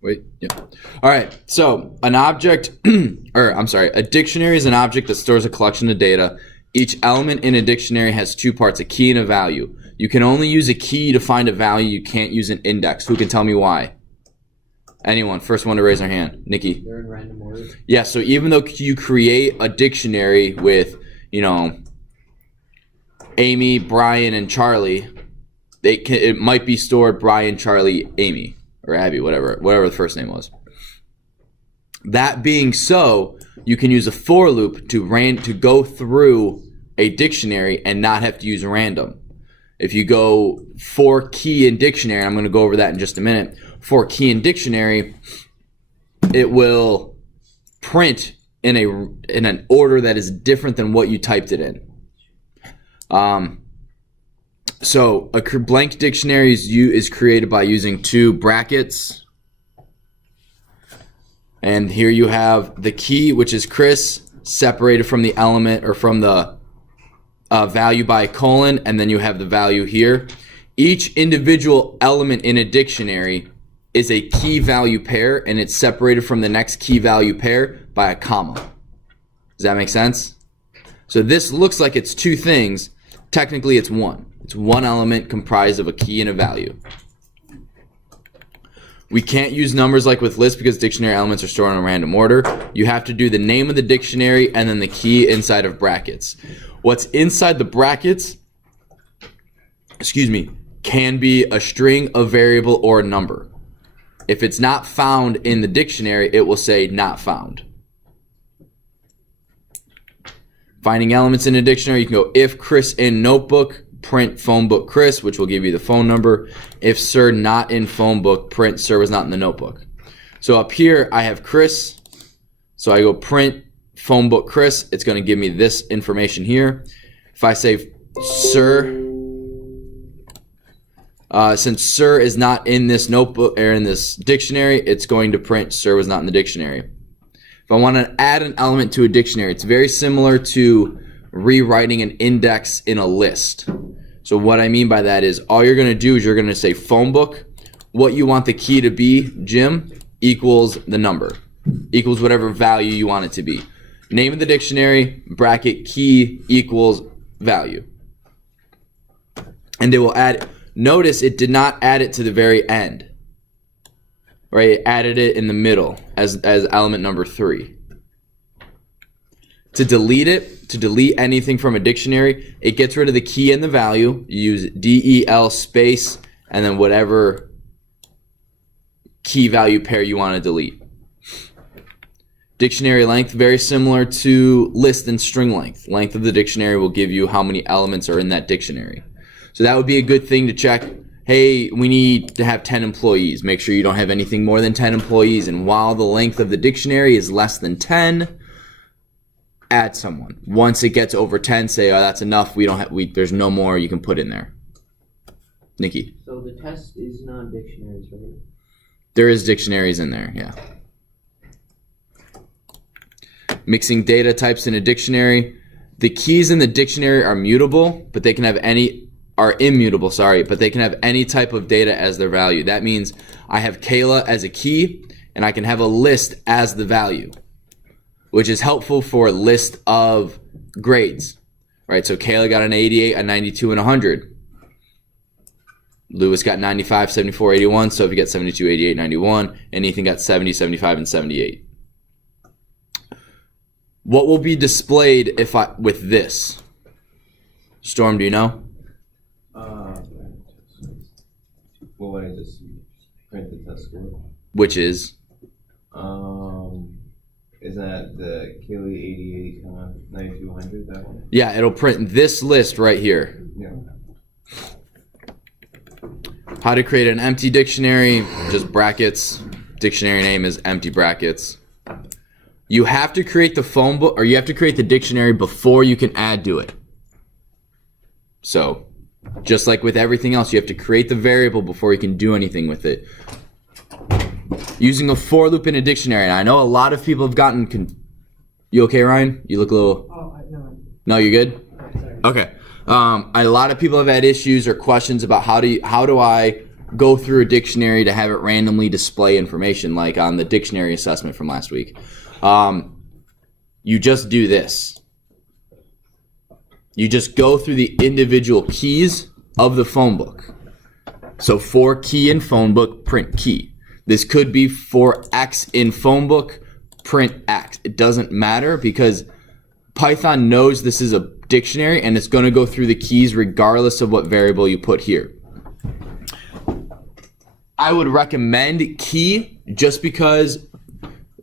Wait, yeah. All right, so an object, a dictionary is an object that stores a collection of data. Each element in a dictionary has two parts, a key and a value. You can only use a key to find a value. You can't use an index. Who can tell me why? Anyone? First one to raise their hand. Nikki. They're in random order. Yeah, so even though you create a dictionary with, Amy, Brian, and Charlie, it might be stored Brian, Charlie, Amy, or Abby, whatever the first name was. That being so, you can use a for loop to go through a dictionary and not have to use random. If you go for key in dictionary, I'm going to go over that in just a minute. For key in dictionary, it will print in an order that is different than what you typed it in. So a blank dictionary is created by using two brackets. And here you have the key, which is Chris, separated from the element or from the value by a colon, and then you have the value here. Each individual element in a dictionary is a key value pair, and it's separated from the next key value pair by a comma. Does that make sense? So this looks like it's two things. Technically, it's one. It's one element comprised of a key and a value. We can't use numbers like with lists because dictionary elements are stored in a random order. You have to do the name of the dictionary and then the key inside of brackets. What's inside the brackets, can be a string, a variable, or a number. If it's not found in the dictionary, it will say not found. Finding elements in a dictionary, you can go if Chris in notebook, print phone book Chris, which will give you the phone number. If Sir not in phone book, print Sir was not in the notebook. So up here, I have Chris. So I go print phone book Chris. It's going to give me this information here. If I say Sir, since Sir is not in this notebook or in this dictionary, it's going to print Sir was not in the dictionary. If I want to add an element to a dictionary, it's very similar to rewriting an index in a list. So what I mean by that is all you're going to do is you're going to say phone book, what you want the key to be, Jim, equals the number, equals whatever value you want it to be. Name of the dictionary, bracket, key, equals value. And it will add, notice it did not add it to the very end. Right, it added it in the middle as element number 3. To delete anything from a dictionary, it gets rid of the key and the value. You use del space and then whatever key value pair you want to delete. Dictionary length, very similar to list and string length. Length of the dictionary will give you how many elements are in that dictionary. So that would be a good thing to check. Hey, we need to have 10 employees. Make sure you don't have anything more than 10 employees. And while the length of the dictionary is less than 10, add someone. Once it gets over 10, say, oh, that's enough. There's no more you can put in there. Nikki. So the test is not dictionaries, right? There is dictionaries in there, yeah. Mixing data types in a dictionary. The keys in the dictionary are mutable, but they can have immutable, but they can have any type of data as their value. That means I have Kayla as a key, and I can have a list as the value, which is helpful for a list of grades, right? So Kayla got an 88, a 92, and 100. Lewis got 95, 74, 81. So if you get 72, 88, 91, and Ethan got 70, 75, and 78. What will be displayed with this? Storm, do you know? Well, when I just print the test score. Which is? Isn't that the Kaylee 88, 9200, that one? Yeah, it'll print this list right here. Yeah. How to create an empty dictionary, just brackets. Dictionary name is empty brackets. You have to create the phone book, or you have to create the dictionary before you can add to it. So, just like with everything else, you have to create the variable before you can do anything with it. Using a for loop in a dictionary, and I know a lot of people have gotten... You okay, Ryan? You look a little... Oh, no. No, you good? Sorry. Okay. A lot of people have had issues or questions about how do I go through a dictionary to have it randomly display information, like on the dictionary assessment from last week. You just do this. You just go through the individual keys of the phone book. So for key in phone book, print key. This could be for X in phone book, print X. It doesn't matter because Python knows this is a dictionary and it's going to go through the keys regardless of what variable you put here. I would recommend key just because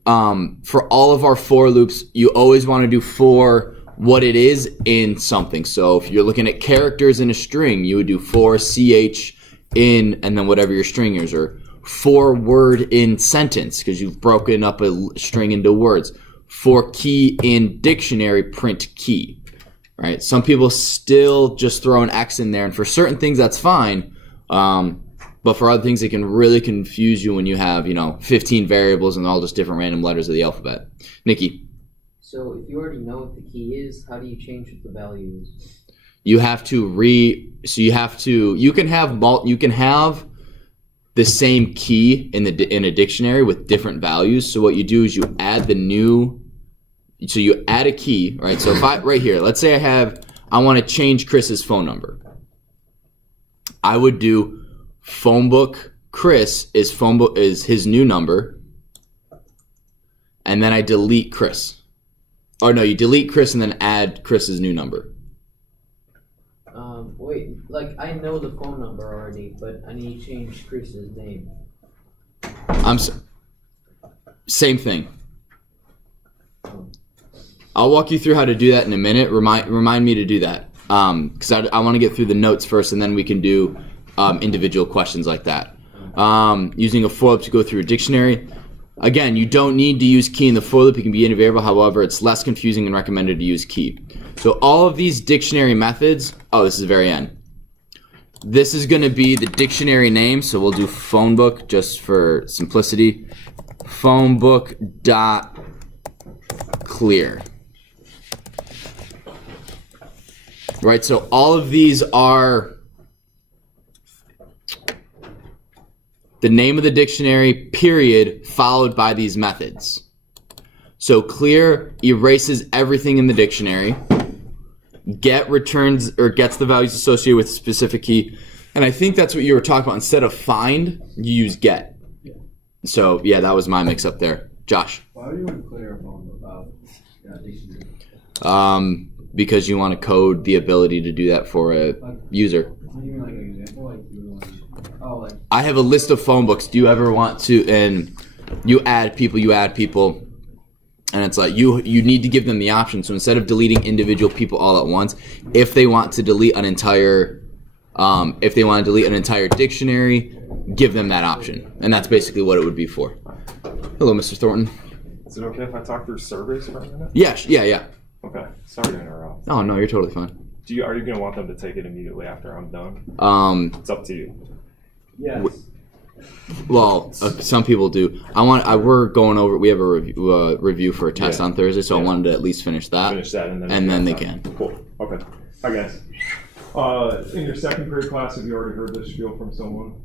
for all of our for loops, you always want to do for what it is in something. So if you're looking at characters in a string, you would do for ch in and then whatever your string is, or for word in sentence because you've broken up a string into words. For key in dictionary, print key. Right? Some people still just throw an X in there, and for certain things that's fine. But for other things, it can really confuse you when you have, 15 variables and they're all just different random letters of the alphabet. Nikki. So if you already know what the key is, how do you change what the value is? You have to you can have the same key in a dictionary with different values. So what you do is you add you add a key, right? So if right here, let's say I want to change Chris's phone number. I would do phone book Chris is his new number, and then I delete Chris. Or no, you delete Chris and then add Chris's new number. Wait, I know the phone number already, but I need to change Chris's name. Same thing. I'll walk you through how to do that in a minute. Remind me to do that because I want to get through the notes first, and then we can do individual questions like that. Using a for loop to go through a dictionary. Again, you don't need to use key in the for loop. It can be any variable. However, it's less confusing and recommended to use key. So all of these dictionary methods, this is the very end. This is going to be the dictionary name. So we'll do phone book just for simplicity. Phone book dot clear. Right, so all of these are the name of the dictionary, period, followed by these methods. So clear erases everything in the dictionary. Get returns or gets the values associated with a specific key. And I think that's what you were talking about. Instead of find, you use get. So yeah, that was my mix up there. Josh. Why would you want to clear a phone about dictionary? Because you want to code the ability to do that for a user. An example? I have a list of phone books. Do you ever want to, and you add people, and it's like you need to give them the option. So instead of deleting individual people all at once, if they want to delete an entire dictionary, give them that option. And that's basically what it would be for. Hello, Mr. Thornton. Is it okay if I talk through servers for a minute? Yeah. Okay. Sorry to interrupt. Oh, no, you're totally fine. Are you going to want them to take it immediately after I'm done? It's up to you. Yes. Well, some people do. We're going over. We have a review for a test on Thursday, so I wanted to at least finish that. And then they can. Cool. Okay. Hi guys. In your second grade class, have you already heard this spiel from someone?